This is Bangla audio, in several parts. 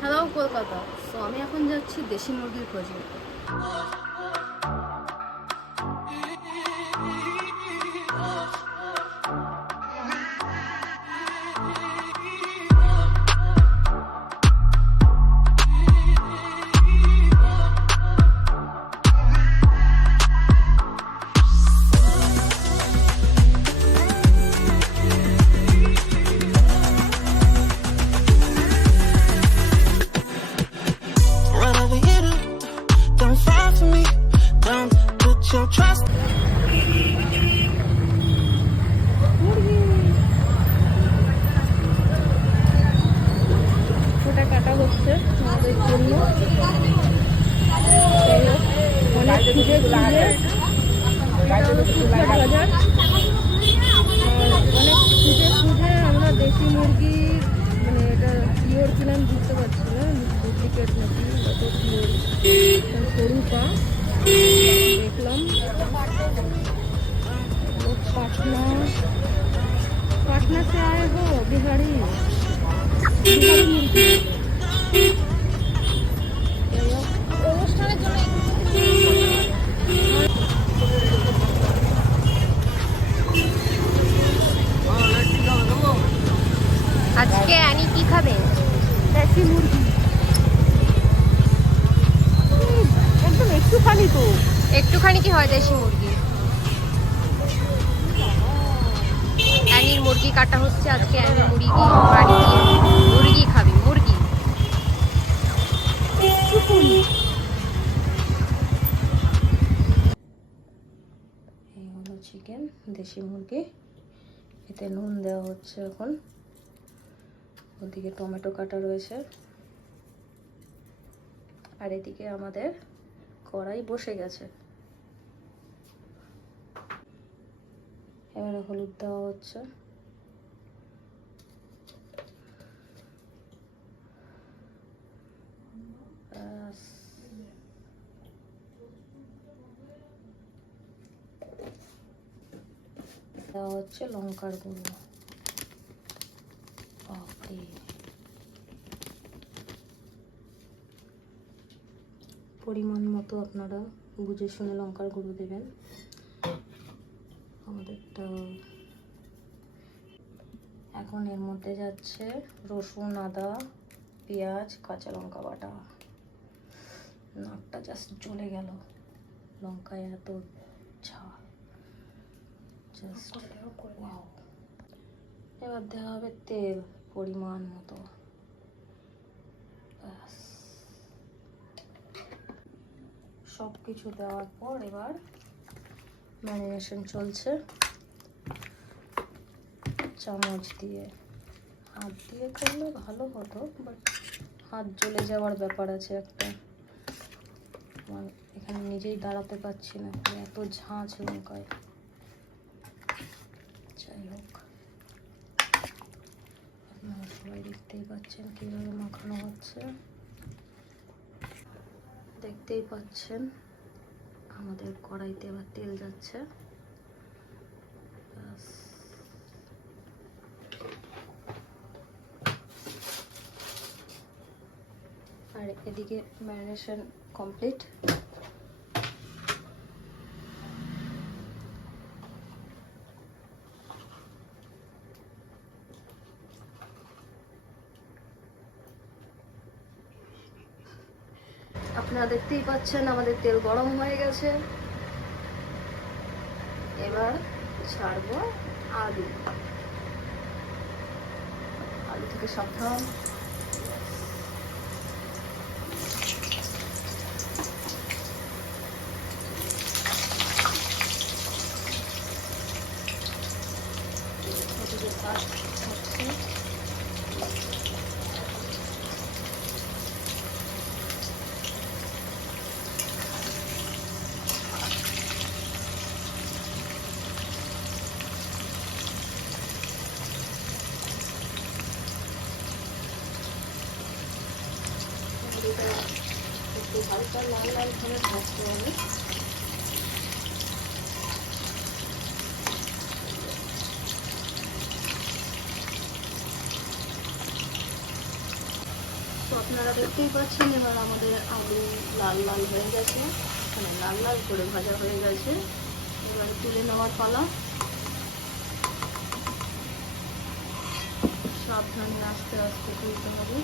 হ্যালো কলকাতা। সো আমি এখন যাচ্ছি দেশি মুরগির খোঁজে। Run over here, don't fall for me. Don't put your trust. ওটা কাটা হচ্ছে আমাদের জন্য। অনেক খুঁজে খুঁজে বাজার অনেক খুঁজে খুঁজে আমরা দেশি মুরগি মানে এটা পিওর কিনা আমি বুঝতে পারছি না, ডুপ্লিকেট নাকি কত পিওর। সরু পা দেখলাম, পাটনা पाटना से आए हो? बिहारी बिहारी मुर्गी। অনুষ্ঠানের জন্য আজকে আনি কি খাবে? দেশি মুরগি। একদম একটুখানি, তো একটুখানি কি হয় দেশি মুরগি? অ্যানির মুরগি কাটা হচ্ছে আজকে। অ্যানি মুরগি বাড়ি গিয়ে মুরগি খাবে, মুরগি। এই হলো চিকেন, দেশি মুরগি। এতে নুন দেওয়া হচ্ছে এখন। ওদিকে টমেটো কাটা রয়েছে, আর এদিকে আমাদের কড়াই বসে গেছে। এবারে হলুদ দেওয়া হচ্ছে। দেওয়া হচ্ছে লঙ্কার গুঁড়ো। পরিমাণ মতো আপনারা বুঝে শুনে লঙ্কার গুঁড়ো দেবেন। আমাদেরটা এখন এর মধ্যে যাচ্ছে রসুন, আদা, পেঁয়াজ, কাঁচা লঙ্কা বাটা। নাকটা জাস্ট জ্বলে গেল, লঙ্কায় এত ঝাল। Just wow. এবার দেওয়া হবে তেল পরিমাণ মতো। ব্যাস, সব কিছু দেওয়ার পর এবার ম্যারিনেশন চলছে। চামচ দিয়ে, হাত দিয়ে করলে ভালো হতো, বাট হাত জ্বলে যাওয়ার ব্যাপার আছে একটা। এখানে নিজেই দাঁড়াতে পারছি না, এত ঝাঁঝ লঙ্কায়। যাই হোক, আপনারা সবাই দেখতেই পাচ্ছেন কীভাবে মাখানো হচ্ছে। দেখতেই পাচ্ছেন আমাদের কড়াইতে এবার তেল যাচ্ছে। আর এদিকে ম্যারিনেশন কমপ্লিট। আপনারা দেখতেই পাচ্ছেন আমাদের তেল গরম হয়ে গেছে। এবার ছাড়বো আলু। আলু থেকে সাবধান। একটু হালকা লাল লাল করে ভাজতে হবে। তো আপনারা দেখতেই পাচ্ছেন এবার আমাদের আলু লাল লাল হয়ে গেছে, মানে লাল লাল করে ভাজা হয়ে গেছে। এবার তুলে নেওয়ার পালা। সাবধানে আস্তে আস্তে তুলতে হবে।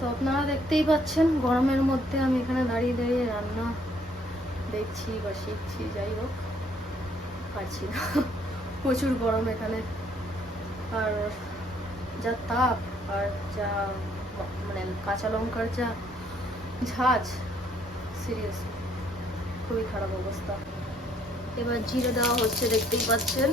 তো আপনারা দেখতেই পাচ্ছেন গরমের মধ্যে আমি এখানে দাঁড়িয়ে দাঁড়িয়ে রান্না দেখছি বা শিখছি, যাই হোক পারছি না, প্রচুর গরম এখানে। আর যা তাপ আর যা মানে কাঁচা লঙ্কার যা ঝাঁজ, সিরিয়াস খুবই খারাপ অবস্থা। এবার জিরে দেওয়া হচ্ছে, দেখতেই পাচ্ছেন।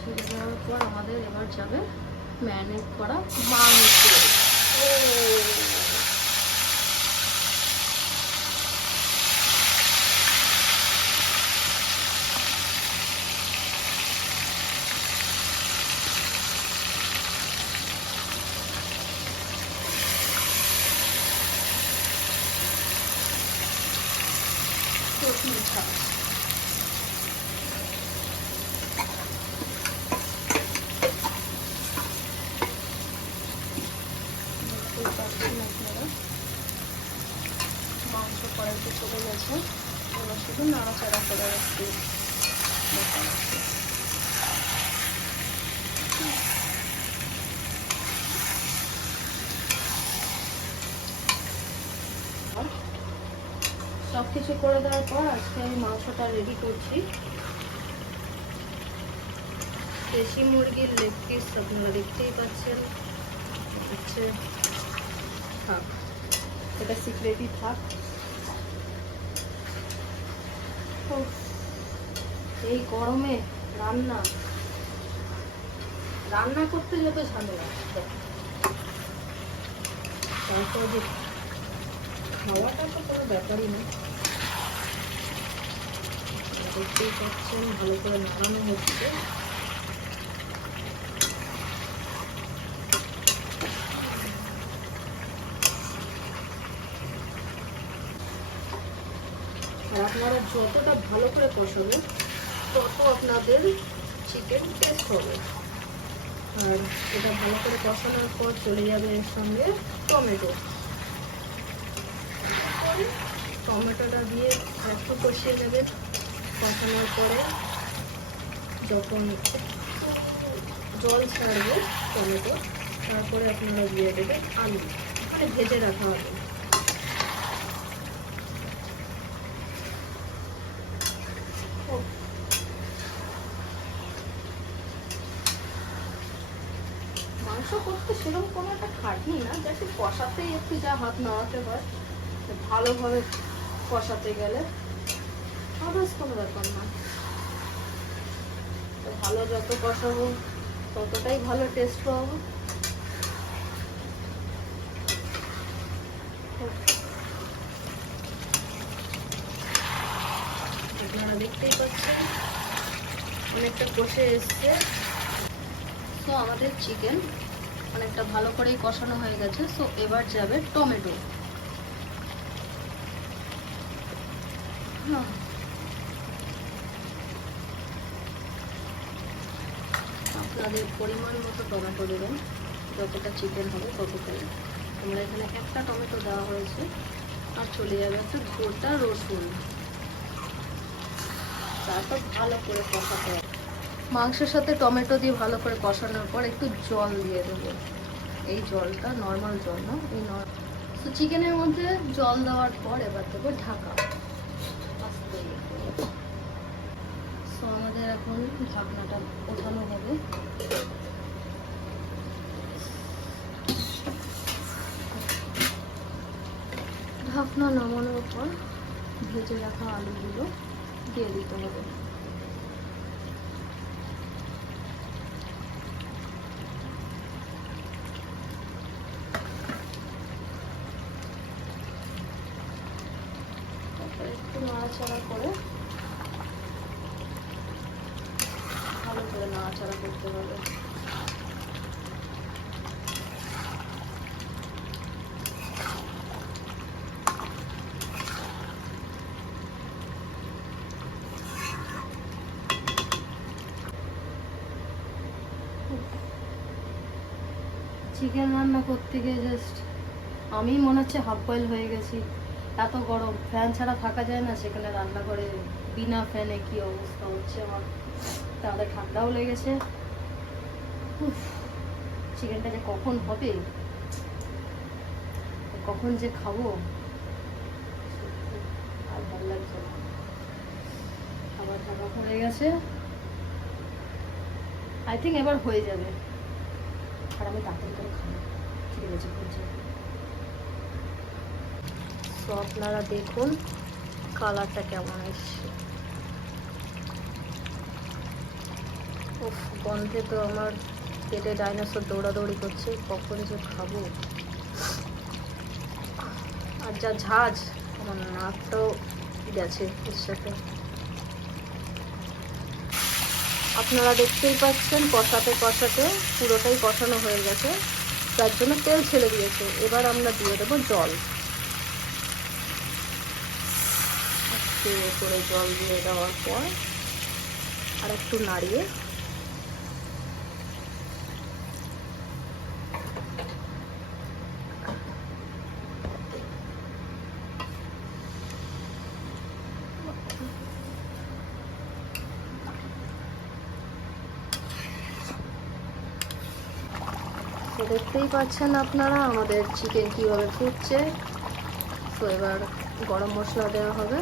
জিরে দেওয়ার পর আমাদের এবার যাবে ম্যারিনেট করা মাংস। মাংস কড়াইতে চলে গেছে, এবার শুধু নাড়াচাড়া করে একটু সব কিছু করে দেওয়ার পর আজকে আমি মাংসটা রেডি করছি। দেশি মুরগির লেগ পিস আপনারা দেখতেই পাচ্ছেন। হচ্ছে থাক, এটা সিক্রেটই থাক। এই গরমে রান্না করতে যত ঝামেলা, তারপর যে খাওয়াটা তো কোনো ব্যাপারই না। দেখতেই পাচ্ছেন ভালো করে নাড়ানো হচ্ছে। আর আপনারা যতটা ভালো করে কষাবেন তত আপনাদের চিকেন টেস্ট হবে। আর এটা ভালো করে কষানোর পর চলে যাবে এর সঙ্গে টমেটো। টমেটোটা দিয়ে একটু কষিয়ে নেবেন। কষানোর পরে যখন জল ছাড়বে টমেটো, তারপরে আপনারা দিয়ে দেবেন আলু, মানে ভেজে রাখা হবে। মাংস করতে সেরকম কোনো একটা খাটনি না, যাতে কষাতেই একটু যা হাত নাড়াতে হয়, ভালোভাবে কষাতে গেলে আদার্স কোনো ব্যাপার না। ভালো যত কষাবো ততটাই ভালো টেস্ট পাবো। আপনারা দেখতেই পাচ্ছেন অনেকটা কষে এসছে। তো আমাদের চিকেন অনেকটা ভালো করেই কষানো হয়ে গেছে। সো এবার যাবে টমেটো। আপনাদের পরিমাণ মতো টমেটো দেবেন, যতটা চিকেন হবে ততটাই। আমরা এখানে একটা টমেটো দেওয়া হয়েছে। আর চলে যাবে একটা গোটা রসুন। তারপর ভালো করে কষাতে হবে। মাংসের সাথে টমেটো দিয়ে ভালো করে কষানোর পর একটু জল দিয়ে দেবো। এই জলটা নর্মাল জল না, এই তো চিকেনের মধ্যে জল দেওয়ার পর এবার দেবো ঢাকা। তো আমাদের এখন ঢাকনাটা ওঠানো হবে। ঢাকনা নামানোর পর ভেজে রাখা আলুগুলো দিয়ে দিতে হবে। একটু নাড়াচাড়া করে ভালো করে নাড়াচাড়া করতে হবে। চিকেন রান্না করতে গিয়ে জাস্ট আমি মনে হচ্ছে হাফ বয়েল হয়ে গেছি, এত গরম, ফ্যান ছাড়া থাকা যায় না। সেখানে রান্না করে বিনা ফ্যানে কি অবস্থা হচ্ছে আমার, তাহলে ঠান্ডাও লেগেছে। চিকেনটা যে কখন হবে, কখন যে খাবো, আর ভালো লাগছে না। খাবার ঠান্ডা হয়ে গেছে, আই থিঙ্ক এবার হয়ে যাবে। আর আমি তাড়াতাড়ি করে খাবো, ঠিক আছে বুঝছি। তো আপনারা দেখুন কালারটা কেমন এসছে। উফ, গন্ধে তো আমার পেটে ডাইনোসর দৌড়াদৌড়ি করছে, কখন যে খাবো। আর যা ঝাঁজ, আমার নাকটাও গেছে এর সাথে। আপনারা দেখতেই পাচ্ছেন কষাতে কষাতে পুরোটাই কষানো হয়ে গেছে, তার জন্য তেল ছেড়ে দিয়েছে। এবার আমরা দিয়ে দেবো জল, একটু করে জল দিয়ে দেওয়ার পর আর একটু নাড়িয়ে তো দেখতেই পাচ্ছেন আপনারা আমাদের চিকেন কিভাবে ফুটছে। তো এবার গরম মশলা দেওয়া হবে,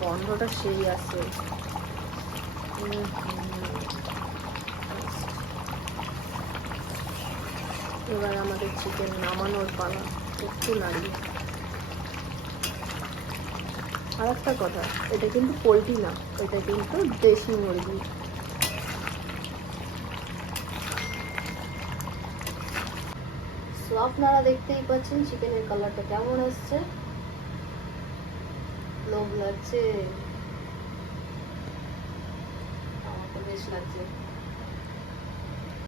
গন্ধটা সেই আছে। এবার আমাদের চিকেন নামানোর পালা, একটু নাড়িয়ে। আর একটা কথা, এটা কিন্তু পোলট্রি না, এটা কিন্তু দেশি মুরগি। সো আপনারা দেখতেই পাচ্ছেন চিকেনের কালারটা কেমন আসছে, লোভ লাগছে, আমার তো বেশ লাগছে।